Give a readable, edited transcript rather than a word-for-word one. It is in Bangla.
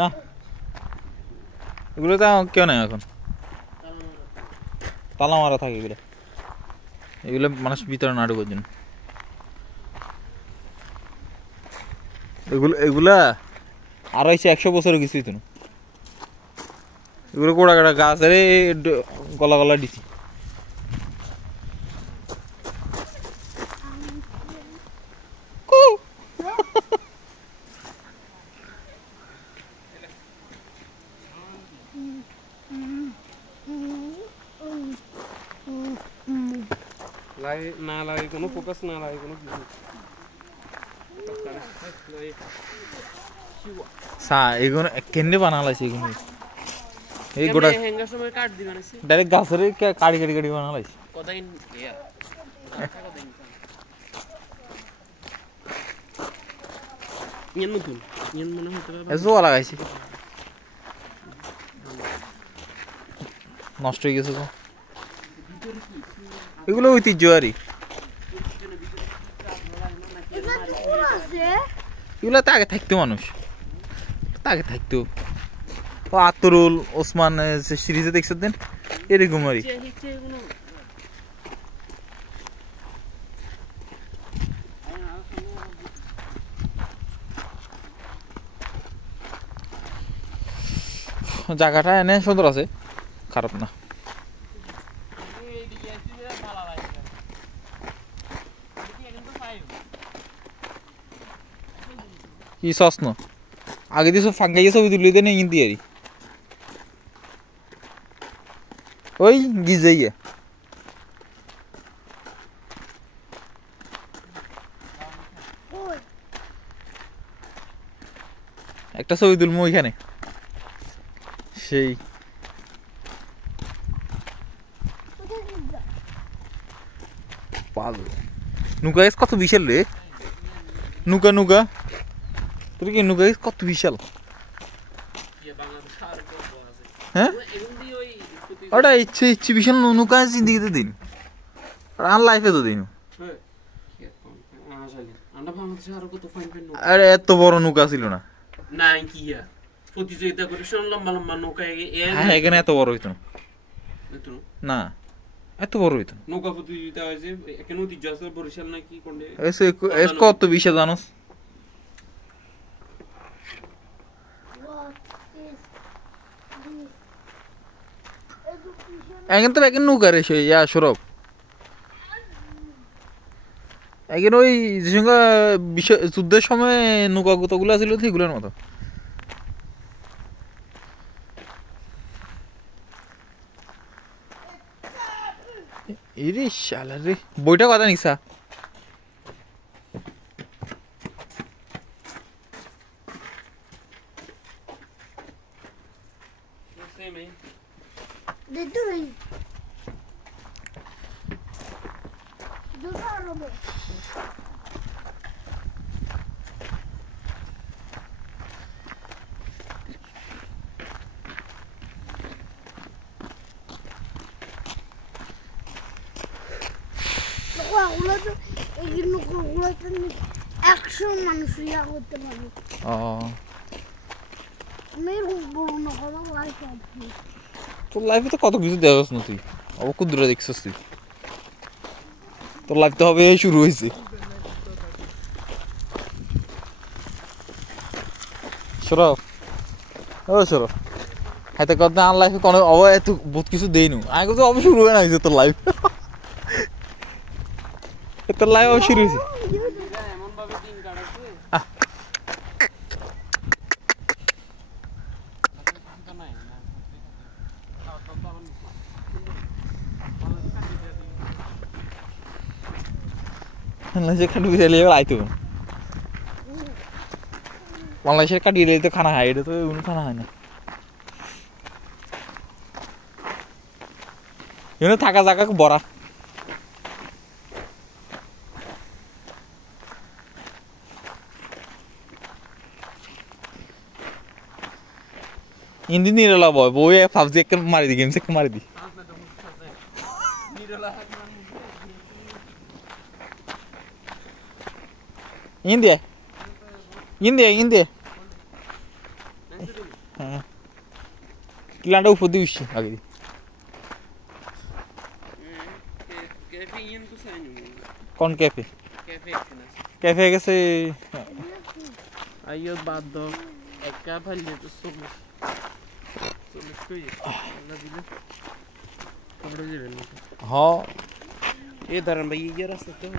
না এগুলো তো কেউ নাই এখন, তালা মারা থাকে এগুলো, এগুলো মানুষ ভিতরে না ঢোকার জন্য। এগুলা আর হয়েছে 100 বছরও কিছুই তো না, এগুলো গোড়া গোড়া গাছ আরে গলা গলা দিছি। না লাগে কোনো ফোকাস, না লাগে কোনো এগুলো কেন্দ্রে বানালাইছে এগুলো, এই গোটা ডাইরেক্ট গাছের কাড়ি কাড়ি কাড়ি বানালাইছে। জোয়া লাগাইছে, নষ্ট হয়ে গেছে। এগুলো ঐতিহ্য আরই, এগুলো তো আগে থাকতো, মানুষ আগে থাকতো। ও আতরুল ওসমান সিরিজে দেখছেন দেন এরকম আরই। জায়গাটা এনে সুন্দর আছে, খারাপ না। কি সস্ন আগে দিয়ে সব ফাঙ্গাইয়ে ছবি তুলে দেন ইন্দি আরই, ওই গিজাইয়া একটা ছবি তুলবো ওইখানে, সেই নৌকা গাছ কত বিশাল রে, নৌকা নৌকা তোর কি নৌকা গাছ কত বিশাল। হ্যাঁ ওটা ইচ্ছে ইচ্ছে বিশাল নৌকা জিন্দিগিতে দিন, আর লাইফে তো দিন। আরে এত বড় নৌকা ছিল না, প্রতিযোগিতা করে লম্বা লম্বা নৌকা এখানে এত বড় হইতো না, এত বড় হইতো নৌকা প্রতিযোগিতা হয়েছে এখানে ঐতিহ্য আছে বরিশাল নাকি কোনটা কত বিশাল জানোস। এখন তো এখন নৌকা রে সে সৌরভ, এখন ওই যে সঙ্গে যুদ্ধের সময় নৌকা গুলো ছিল সেগুলোর মতো। এরে শালা রে, বইটা কথা নিসা তোর লাইফে তো কত কিছু দেখাস না তুই, আবার কুদ্দুরা দেখছিস তুই, তোর লাইফ তো হবে শুরু হয়েছে। সরব ও সরব হাতে কত আর লাইফে কোনো এত বহুত কিছু দেই নু আগে তো অবশ্যই শুরু হয়ে না তোর লাইফ, তোর লাইফ অবশ্যই শুরু হয়েছে। বাংলাদেশের কাটিয়ে দিলে তো খানা খায়, এটা তো কোনো খানা হয় না, এখানে থাকা জায়গা বড়া। ইন্দি নিরলা বয় বই ভাবছি একটা মারি দি, গেমস একটা মারি দি। ইন্দিয়া ইন্দিয়া ইন্দিয়া কিলানটা উপর দিয়ে উঠছি আগে कैफे इन को साइन हो কোন ক্যাফে कैफे ना ক্যাফে গেছে आइयो बात दो एक का भले तो सोलिस कोई अल्लाह दिले कपड़े दे रहे हाँ ये धरम भाई ये रास्ता तो